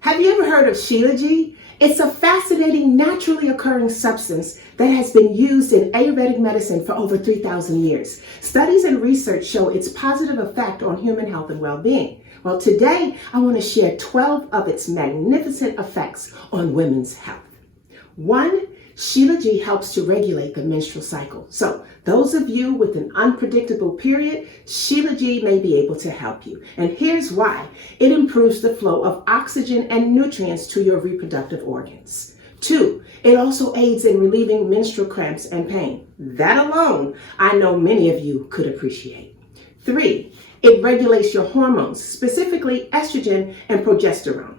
Have you ever heard of Shiliji? It's a fascinating, naturally occurring substance that has been used in Ayurvedic medicine for over 3,000 years. Studies and research show its positive effect on human health and well-being. Well, today I want to share 12 of its magnificent effects on women's health. 1. Shiliji helps to regulate the menstrual cycle. So those of you with an unpredictable period, Shiliji may be able to help you. And here's why. It improves the flow of oxygen and nutrients to your reproductive organs. 2. It also aids in relieving menstrual cramps and pain. That alone, I know many of you could appreciate. 3. It regulates your hormones, specifically estrogen and progesterone.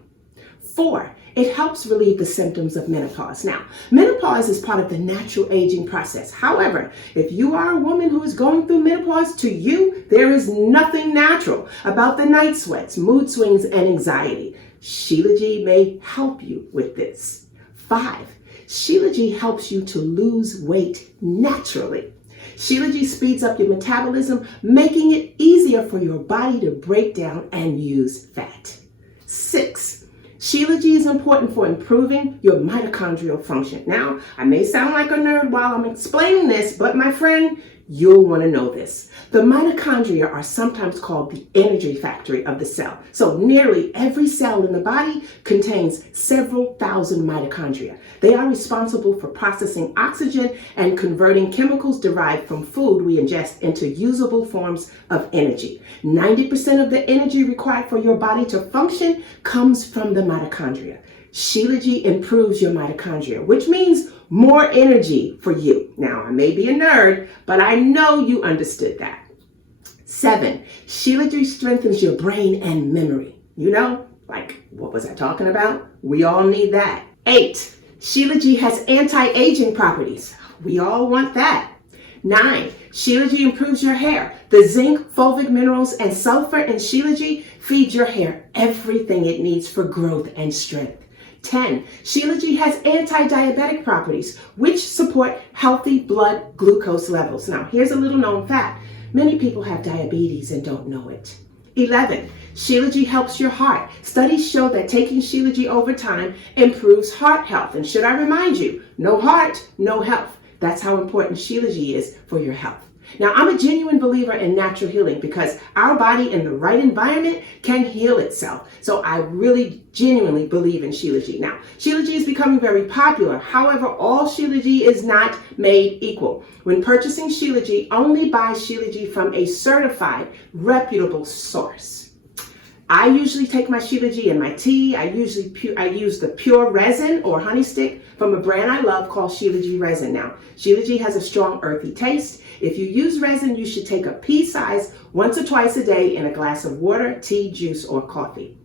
4. It helps relieve the symptoms of menopause. Now, menopause is part of the natural aging process. However, if you are a woman who is going through menopause, to you, there is nothing natural about the night sweats, mood swings, and anxiety. Shiliji may help you with this. 5. Shiliji helps you to lose weight naturally. Shiliji speeds up your metabolism, making it easier for your body to break down and use fat. 6. Shiliji is important for improving your mitochondrial function. Now, I may sound like a nerd while I'm explaining this, but my friend, you'll want to know this. The mitochondria are sometimes called the energy factory of the cell. So nearly every cell in the body contains several thousand mitochondria. They are responsible for processing oxygen and converting chemicals derived from food we ingest into usable forms of energy. 90% of the energy required for your body to function comes from the mitochondria. Shiliji improves your mitochondria, which means more energy for you. Now, I may be a nerd, but I know you understood that. 7. Shiliji strengthens your brain and memory. You know, like, what was I talking about? We all need that. 8. Shiliji has anti-aging properties. We all want that. 9. Shiliji improves your hair. The zinc, fulvic minerals, and sulfur in Shiliji feed your hair everything it needs for growth and strength. 10. Shiliji has anti-diabetic properties, which support healthy blood glucose levels. Now, here's a little known fact. Many people have diabetes and don't know it. 11. Shiliji helps your heart. Studies show that taking Shiliji over time improves heart health. And should I remind you, no heart, no health. That's how important Shiliji is for your health. Now, I'm a genuine believer in natural healing because our body in the right environment can heal itself. So I really genuinely believe in Shiliji. Now, Shiliji is becoming very popular. However, all Shiliji is not made equal. When purchasing Shiliji, only buy Shiliji from a certified, reputable source. I usually take my Shiliji in my tea. I use the pure resin or honey stick from a brand I love called Shiliji Resin. Now, Shiliji has a strong earthy taste. If you use resin, you should take a pea size once or twice a day in a glass of water, tea, juice, or coffee.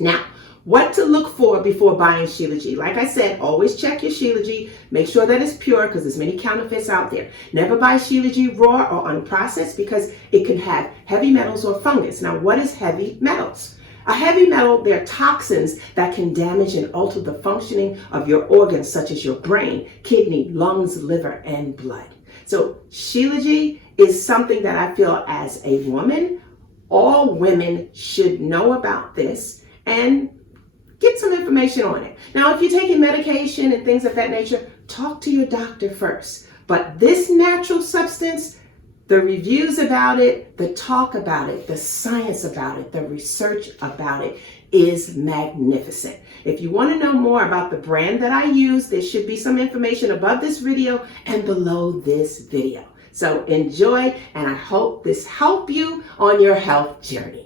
Now, what to look for before buying Shiliji? Like I said, always check your Shiliji. Make sure that it's pure because there's many counterfeits out there. Never buy Shiliji raw or unprocessed because it can have heavy metals or fungus. Now, what is heavy metals? A heavy metal, they're toxins that can damage and alter the functioning of your organs such as your brain, kidney, lungs, liver, and blood. So Shiliji is something that I feel as a woman, all women should know about this and get some information on it. Now, if you're taking medication and things of that nature, talk to your doctor first. But this natural substance, the reviews about it, the talk about it, the science about it, the research about it is magnificent. If you want to know more about the brand that I use, there should be some information above this video and below this video. So enjoy, and I hope this helped you on your health journey.